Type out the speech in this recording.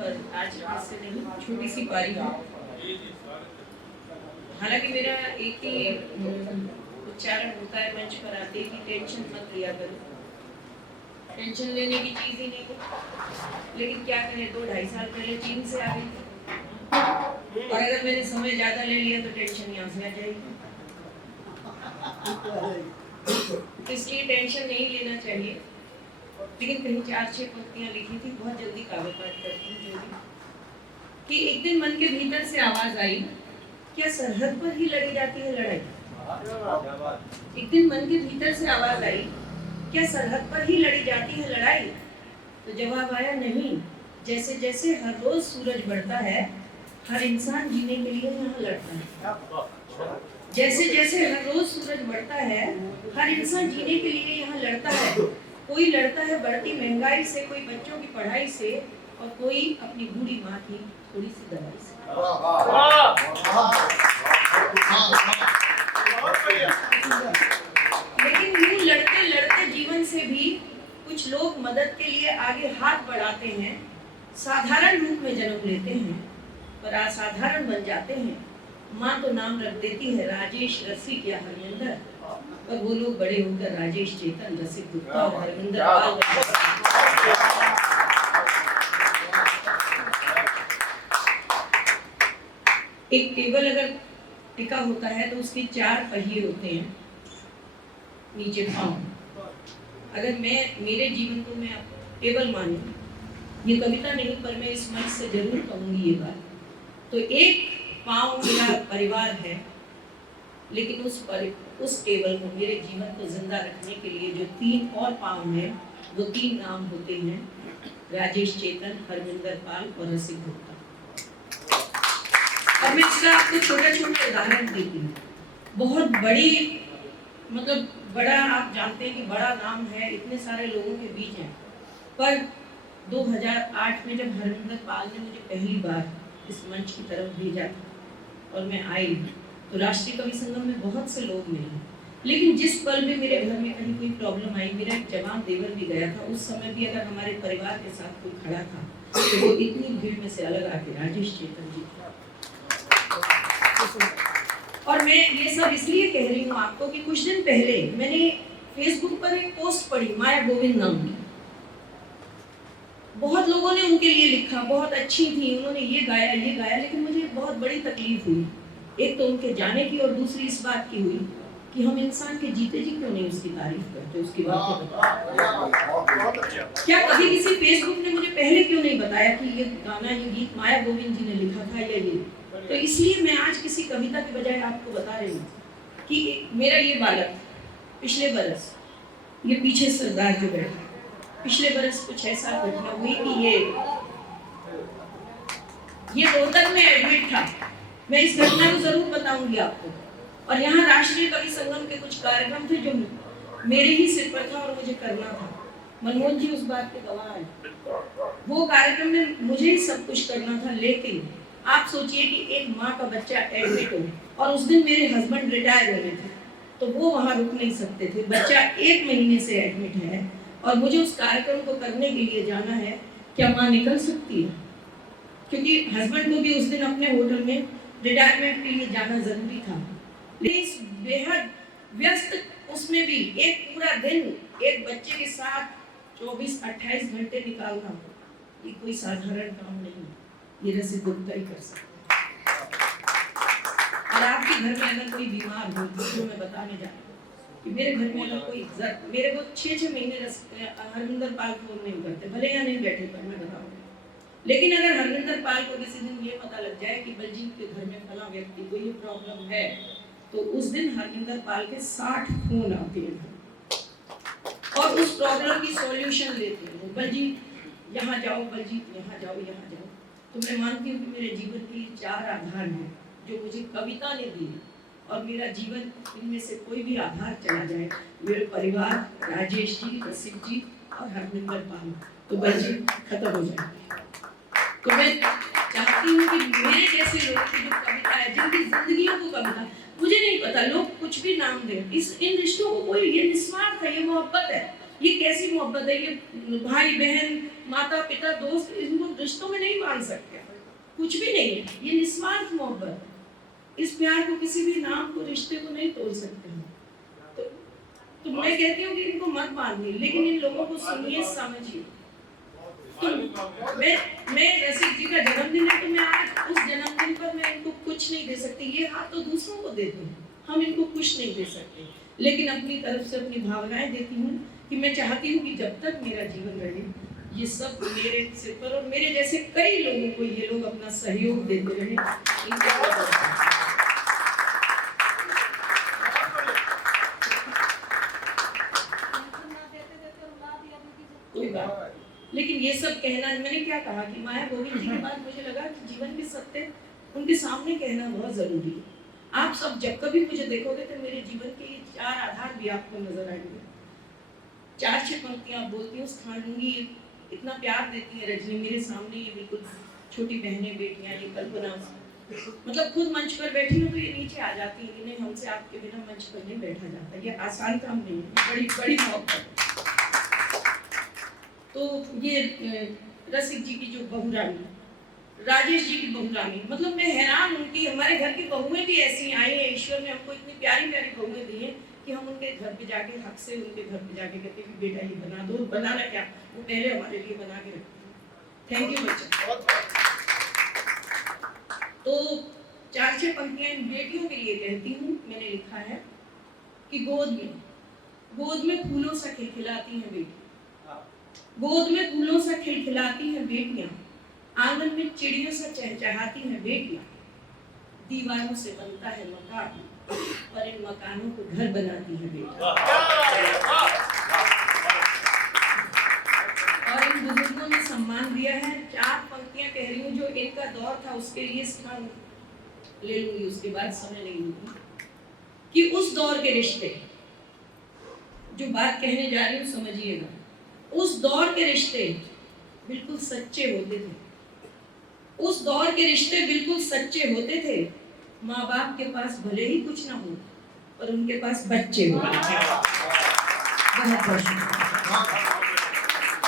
पर आज से नहीं, छोटी सी पारी है। हालांकि मेरा एक ही उच्चारण होता है मंच पर आते कि टेंशन मत लिया करो, टेंशन लेने की चीज ही नहीं है। लेकिन क्या करें, 2-2.5 साल पहले चीन से आ गई थी, और अगर मैंने समय ज्यादा ले लिया तो टेंशन यहाँ से आ जाएगी। इसलिए टेंशन नहीं लेना चाहिए। लेकिन कहीं 4-6 पंक्तियां लिखी थी, बहुत जल्दी काव्य पाठ करती हूँ कि एक दिन मन के भीतर से आवाज आई, क्या सरहद पर ही लड़ी जाती है लड़ाई। एक दिन मन के भीतर से आवाज आई, क्या सरहद पर ही लड़ी जाती है लड़ाई। तो जवाब आया, नहीं, जैसे जैसे हर रोज सूरज बढ़ता है, हर इंसान जीने के लिए यहाँ लड़ता है। जैसे जैसे हर रोज सूरज बढ़ता है, हर इंसान जीने के लिए यहाँ लड़ता है। कोई लड़ता है बढ़ती महंगाई से, कोई बच्चों की पढ़ाई से, और कोई अपनी बूढ़ी माँ की थोड़ी सी दवाई से। लेकिन यूं लड़ते लड़ते जीवन से भी कुछ लोग मदद के लिए आगे हाथ बढ़ाते हैं, साधारण रूप में जन्म लेते हैं पर असाधारण बन जाते हैं। माँ तो नाम रख देती है राजेश, रसिक या हरमिंदर, और वो लोग बड़े होकर राजेश, चेतन, रसिक, गुप्ता और हरमिंदर पाल। एक टेबल अगर टिका होता है तो उसके 4 पहिए होते हैं, नीचे पाँव। अगर मैं मेरे जीवन को मैं टेबल मानूं, ये कविता नहीं पर मैं इस मंच से जरूर कहूंगी ये बात, तो एक पाँव मेरा परिवार है, लेकिन उस टेबल को, मेरे जीवन को जिंदा रखने के लिए जो 3 और पाँव हैं, वो 3 नाम होते हैं, राजेश, चेतन, हरमिंदर पाल और रसिक, गुप्ता। और मैं इसका आपको छोटा छोटा उदाहरण देती हूँ। बहुत बड़ी, मतलब बड़ा, आप जानते हैं कि बड़ा नाम है, इतने सारे लोगों के बीच है, पर 2008 में जब हरमिंदर पाल ने मुझे पहली बार इस मंच की तरफ भेजा और मैं आई, तो राष्ट्रीय कवि संगम में बहुत से लोग मिले, लेकिन जिस पल में मेरे घर में कहीं कोई प्रॉब्लम आई, मेरा एक जवान देवर भी गया था, उस समय भी अगर हमारे परिवार के साथ कोई खड़ा था तो वो इतनी भीड़ में से अलग आके राजेश, चेतन जी। और मैं ये सब इसलिए कह रही हूँ आपको कि कुछ दिन पहले मैंने फेसबुक पर एक पोस्ट पढ़ी, माया गोविंद नाम की। बहुत लोगों ने उनके लिए लिखा, बहुत अच्छी थी, उन्होंने ये गाया, लेकिन मुझे बहुत बड़ी तकलीफ हुई। एक तो उनके जाने की, और दूसरी इस बात की हुई कि हम इंसान के जीते जी क्यों नहीं उसकी तारीफ करते, उसकी बातें बताते। क्या कभी किसी फेसबुक ने मुझे पहले क्यों नहीं बताया कि ये गाना, ये गीत माया गोविंद जी ने लिखा था या ये। तो इसलिए मैं आज किसी कविता के बजाय आपको बता रही हूँ कि मेरा ये बालक पिछले बरस, ये पीछे सरदार जो बैठा, पिछले बरस कुछ ऐसा घटना हुई कि ये रोहतक में एडमिट था। मैं इस घटना को जरूर बताऊंगी आपको। और यहाँ राष्ट्रीय कवि संगम के कुछ कार्यक्रम थे जो मेरे ही सिर पर था और मुझे करना था। मनमोहन जी उस बात के गवाह हैं। वो कार्यक्रम में मुझे ही सब कुछ करना था, लेकिन आप सोचिए कि एक माँ का बच्चा एडमिट हो, और उस दिन मेरे हस्बैंड रिटायर हो गए थे, तो वो वहाँ रुक नहीं सकते थे। बच्चा 1 महीने से एडमिट है और मुझे उस कार्यक्रम को करने के लिए जाना है। क्या माँ निकल सकती है? क्योंकि हस्बैंड को भी उस दिन अपने होटल में रिटायरमेंट के लिए जाना जरूरी था। लेकिन इस बेहद व्यस्त उसमें भी एक पूरा दिन एक बच्चे के साथ 24-28 घंटे निकालना, ये कोई साधारण काम नहीं, ये रसिक, गुप्ता ही कर सकते हैं। और आपके घर में अगर कोई बीमार हो, तो मैं बताने जा रही हूँ कि मेरे घर में अगर कोई, मेरे को 6-6 महीने हरमिंदर पाल फोन नहीं करते, भले या नहीं बैठे, पर मैं बताऊंगी। लेकिन अगर हरमिंदर पाल को किसी दिन ये पता लग जाए कि बलजीत के घर में फला व्यक्ति को ये प्रॉब्लम है, तो उस दिन हरमिंदर पाल के 60 फोन आते हैं और उस प्रॉब्लम की सॉल्यूशन लेते हैं। बलजीत यहाँ जाओ, बलजीत यहाँ जाओ, यहाँ जाओ। तो मैं मानती हूँ कि मेरे जीवन के 4 आधार हैं जो मुझे कविता ने दी, और मेरा जीवन, इनमें से कोई भी आधार चला जाए, मेरे परिवार, राजेश जी, रसिक जी और हरमिंदर पाल, तो बलजीत खत्म हो जाएगी। तो मैं चाहती हूँ कि मेरे जैसे लोगों की जो कविता है, जिनकी जिंदगियों को कविता, मुझे नहीं पता लोग कुछ भी नाम दें, इन रिश्तों को कोई, ये निस्वार्थ है, ये मोहब्बत है। ये कैसी मोहब्बत है? ये भाई बहन, माता पिता, दोस्त, इनको रिश्तों में नहीं मान सकते, कुछ भी नहीं है। ये निस्वार्थ मोहब्बत, इस प्यार को किसी भी नाम को, रिश्ते को नहीं तोड़ सकते हैं। तो मैं कहती हूँ कि इनको मत मानिए, लेकिन इन लोगों को सुनिए, समझिए। तो मैं रसिक जी का जन्मदिन है, तो मैं आज उस जन्मदिन पर मैं इनको कुछ नहीं दे सकती। ये हाथ तो दूसरों को देते हैं, हम इनको कुछ नहीं दे सकते, लेकिन अपनी तरफ से अपनी भावनाएं देती हूँ कि मैं चाहती हूँ कि जब तक मेरा जीवन रहे, ये सब मेरे सिर पर और मेरे जैसे कई लोगों को ये लोग अपना सहयोग देते रहे। कोई बात, लेकिन ये सब कहना, मैंने क्या कहा कि माया गोविंद जी के बाद मुझे लगा कि जीवन के सत्य उनके सामने कहना बहुत जरूरी है। आप सब जब कभी मुझे देखोगे तो मेरे जीवन के ये 4 आधार भी आपको नजर आएंगे। 4-6 पंक्तियां बोलती हूँ, स्थान लूंगी, इतना प्यार देती है रजनी मेरे सामने, ये बिल्कुल छोटी बहनें बेटियां, ये कल्पना, मतलब खुद मंच पर बैठी हूँ तो ये नीचे आ जाती है कि नहीं, हमसे आपके बिना मंच पर नहीं बैठा जाता, ये आसान काम नहीं है, बड़ी बड़ी मोहब्बत। तो ये रसिक जी की जो बहुरानी, राजेश जी की बहुरानी, मतलब मैं हैरान हूँ कि हमारे घर की बहुएं भी ऐसी आई हैं। ईश्वर ने हमको इतनी प्यारी प्यारी बहुएं दी हैं कि हम उनके घर पे जाके हक से उनके घर पे जाके कहते हैं कि बेटा ये बना दो, बनाना क्या, वो पहले हमारे लिए बना के रखती है। थैंक यू बच्चा। तो 4-6 पंक्तियां इन बेटियों के लिए कहती हूँ। मैंने लिखा है कि गोद में फूलों सा खिलखिलाती हैं बेटी, गोद में फूलों सा खिलखिलाती हैं बेटियां, आंगन में चिड़ियों सा चहचहाती हैं बेटियां, दीवारों से बनता है मकान और इन मकानों को घर बनाती हैं बेटियां। और इन बुजुर्गों ने सम्मान दिया है। 4 पंक्तियां कह रही हूँ, जो इनका दौर था उसके लिए स्थान ले लूंगी, उसके बाद समय नहीं लूंगी। कि उस दौर के रिश्ते, जो बात कहने जा रही हूँ समझिएगा, उस दौर के रिश्ते बिल्कुल सच्चे होते थे, उस दौर के रिश्ते बिल्कुल सच्चे होते थे। माँ बाप के पास भले ही कुछ ना हो, पर उनके पास बच्चे होते थे। बहुत बहुत शुक्रिया।